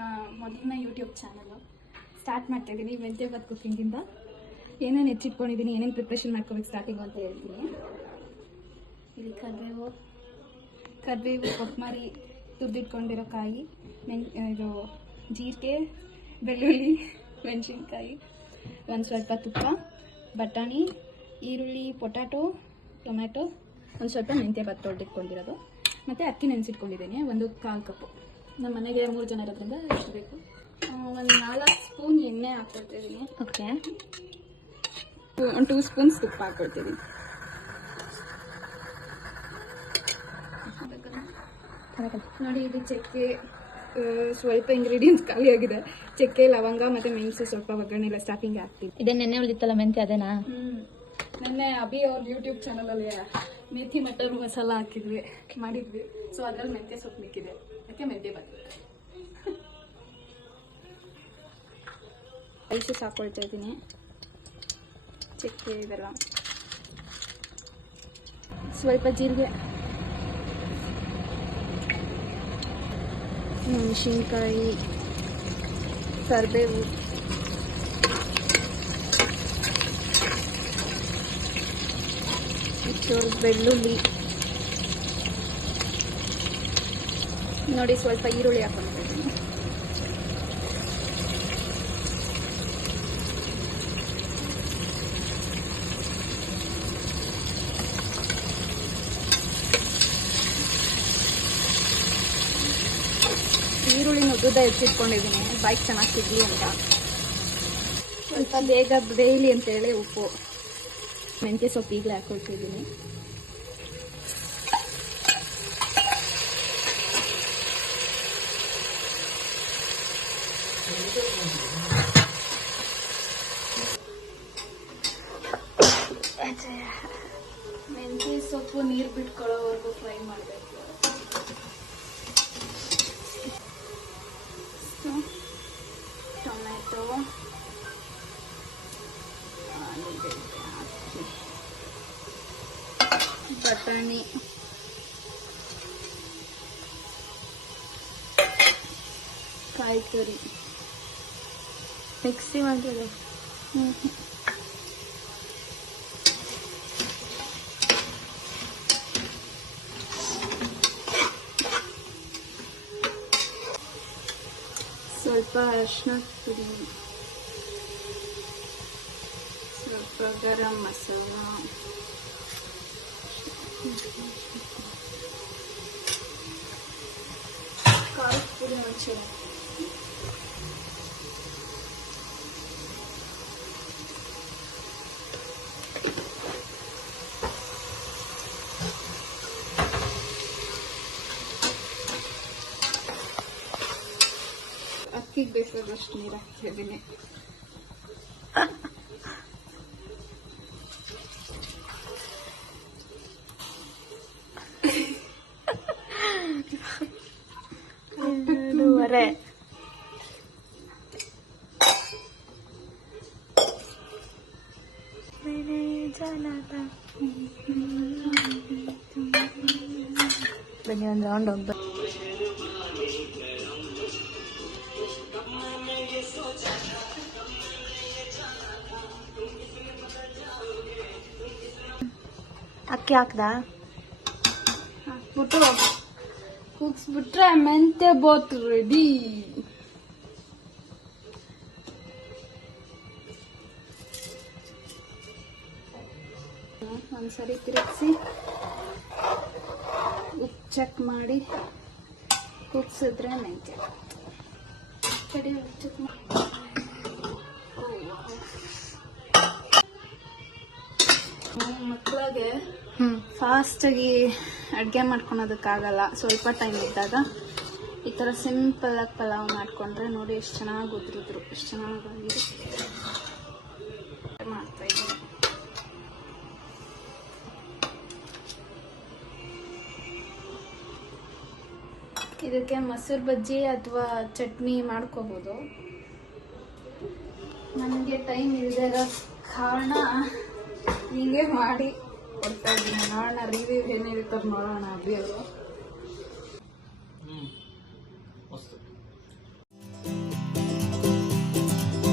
ನನ್ನ ಮೊದಲನೇ YouTube channel start ಮಾಡ್ತಾ ಇದ್ದೀನಿ ಮೆಂತ್ಯ ಬಾತ್ ಕುಕ್ಕಿಂಗಿಂದ ಏನೇನು ಹೆಚ್ಚಿಟ್ಕೊಂಡಿದ್ದೀನಿ ಏನೇನು ಪ್ರಿಪ್ರೇಷನ್ ಮಾಡ್ಕೋಬೇಕು ಸ್ಟಾರ್ಟಿಂಗ್ ಅಂತ ಹೇಳ್ತೀನಿ. ಇಲ್ಲಿ ಕರಿಬೇವು ಕರಿಬೇವು, ಕೊತ್ತಂಬರಿ ತುರಿದಿಟ್ಕೊಂಡಿರೋ ಕಾಯಿ ಮೆಣ್ ಇದು ಜೀರಿಗೆ, ಬೆಳ್ಳುಳ್ಳಿ, ಮೆಣಸಿನ್ಕಾಯಿ, ಒಂದು ಸ್ವಲ್ಪ ತುಪ್ಪ, ಬಟಾಣಿ, ಈರುಳ್ಳಿ, ಪೊಟ್ಯಾಟೊ, ಟೊಮ್ಯಾಟೊ, ಒಂದು ಸ್ವಲ್ಪ ಮೆಂತ್ಯ ಭತ್ತ ತೊಳೆದಿಟ್ಕೊಂಡಿರೋದು. ಮತ್ತು ಅಕ್ಕಿ ನೆನೆಸಿಟ್ಕೊಂಡಿದ್ದೀನಿ ಒಂದು ಕಾಲು ಕಪ್ಪು. ನಮ್ಮ ಮನೆಗೆ ಮೂರು ಜನ ಇರೋದ್ರಿಂದ ಎಷ್ಟು ಬೇಕು? ಒಂದು ನಾಲ್ಕು ಸ್ಪೂನ್ ಎಣ್ಣೆ ಹಾಕ್ಕೊಳ್ತಿದ್ದೀನಿ ಓಕೆ. ಒಂದು ಟೂ ಸ್ಪೂನ್ಸ್ ತುಪ್ಪ ಹಾಕ್ಕೊಳ್ತೀವಿ ನೋಡಿ ಇದು ಚಕ್ಕೆ ಸ್ವಲ್ಪ ಇಂಗ್ರೀಡಿಯೆಂಟ್ಸ್ ಖಾಲಿಯಾಗಿದೆ ಚಕ್ಕೆ ಲವಂಗ ಮತ್ತೆ ಮೆಣಸು ಸ್ವಲ್ಪ ಒಗ್ಗರಣೆ ಎಲ್ಲ ಸ್ಟಾರ್ಟಿಂಗ್ ಹಾಕ್ತೀವಿ ಇದೇ ನೆನ್ನೆ ಉಳಿತಲ್ಲ ಮೆಂತೆ ಅದೇನಾ ನೆನ್ನೆ ಅಭಿ ಅವ್ರ ಯೂಟ್ಯೂಬ್ ಚಾನಲಲ್ಲಿ ಮೆಥಿ ಮಟರ್ ಮಸಾಲ ಹಾಕಿದ್ವಿ ಮಾಡಿದ್ವಿ. ಸೊ ಅದ್ರಲ್ಲಿ ಮೆಂತೆ ಸೊಪ್ಪು ಮಿಕ್ಕಿದೆ. ಅದಕ್ಕೆ ಮೆಂತ್ಯ ಬಂದಿದೆ ಸ್ಪೈಸಸ್ ಹಾಕೊಳ್ತಾ ಇದ್ದೀನಿ ಚಕ್ಕೆ ಇದೆಲ್ಲ ಸ್ವಲ್ಪ ಜೀರಿಗೆ ಮೆಣಸಿನ್ಕಾಯಿ ಕರಿಬೇವು ಚೂರು ಬೆಳ್ಳುಳ್ಳಿ ನೋಡಿ ಸ್ವಲ್ಪ ಈರುಳ್ಳಿ ಹಾಕೊಂಡಿದ್ದೀನಿ ಈರುಳ್ಳಿ ನುಗ್ಗುದ ಎತ್ತಿಟ್ಕೊಂಡಿದ್ದೀನಿ ಬೈಕ್ ಚೆನ್ನಾಗಿ ಸಿಗ್ಲಿ ಅಂತ. ಸ್ವಲ್ಪ ಬೇಗ ಬೇಯಲಿ ಅಂತೇಳಿ ಉಪ್ಪು. ಮೆಂತ್ಯ ಸೊಪ್ಪು ಈಗಲೇ ಹಾಕೊಳ್ತಿದ್ದೀನಿ. ಮೆಂತ್ಯ ಸೊಪ್ಪು ನೀರು ಬಿಟ್ಕೊಳ್ಳೋವರೆಗೂ ಫ್ರೈ ಮಾಡಬೇಕು ಟೊಮೆಟೊ ಆಲೂಗೆಡ್ಡೆ ಹಾಕಿ ಬಟಾಣಿ ಕಾಯಿ ತುರಿ ಮಿಕ್ಸಿ ಮಾಡಿರೋದು ಹ್ಮ್. ಸ್ವಲ್ಪ ಅರಿಶಿನ ಪುಡಿ ಸ್ವಲ್ಪ ಗರಂ ಮಸಾಲ ಖಾರದ ಪುಡಿ ಒಂಚೂರು ಅಕ್ಕಿಗೆ ಬೇಕಾದಷ್ಟು ನೀರು ಹಾಕಿದ್ದೀನಿ ಎರಡೂವರೆ ಬನ್ನಿ ಒಂದು ರೌಂಡ್ ಹೋಗ್ಬೇಕು ಅಕ್ಕಿ ಹಾಕ್ದ? ಹಾಕ್ಬಿಟ್ಟು ಕುಗ್ಸ್ಬಿಟ್ರೆ ಮೆಂತ್ಯ ಬೋತ್ ರೆಡಿ ಒಂದ್ಸರಿ ತಿರುಗಿಸಿ. ಉಪ್ಪು ಚೆಕ್ ಮಾಡಿ. ಕುಗ್ಸಿದ್ರೆ ಮೆಂತ್ಯ. ಕಡಿ ಚೆಕ್ ಮಾಡಿ. ಫಾಸ್ಟಾಗಿ ಅಡುಗೆ ಮಾಡ್ಕೊಳೋದಕ್ಕಾಗಲ್ಲ. ಸ್ವಲ್ಪ ಟೈಮ್ ಇದ್ದಾಗ ಈ ಥರ ಸಿಂಪಲ್ಲಾಗಿ ಪಲಾವ್ ಮಾಡಿಕೊಂಡ್ರೆ ನೋಡಿ ಎಷ್ಟು ಚೆನ್ನಾಗಿ ಉದ್ರಿದ್ರು, ಎಷ್ಟು ಚೆನ್ನಾಗಿದೆ ಮಾಡ್ತಾ ಇದಕ್ಕೆ ಮೊಸರು ಬಜ್ಜಿ ಅಥವಾ ಚಟ್ನಿ ಮಾಡ್ಕೋಬೋದು. ನನಗೆ ಟೈಮ್ ಇಲ್ಲದೆ ಇರೋ ಕಾರಣ ಹೀಗೆ ಮಾಡಿ. ಇದ್ದೀನಿ. ನೋಡೋಣ ರಿವ್ಯೂ ಏನಿರುತ್ತೋ ನೋಡೋಣ ಅವರು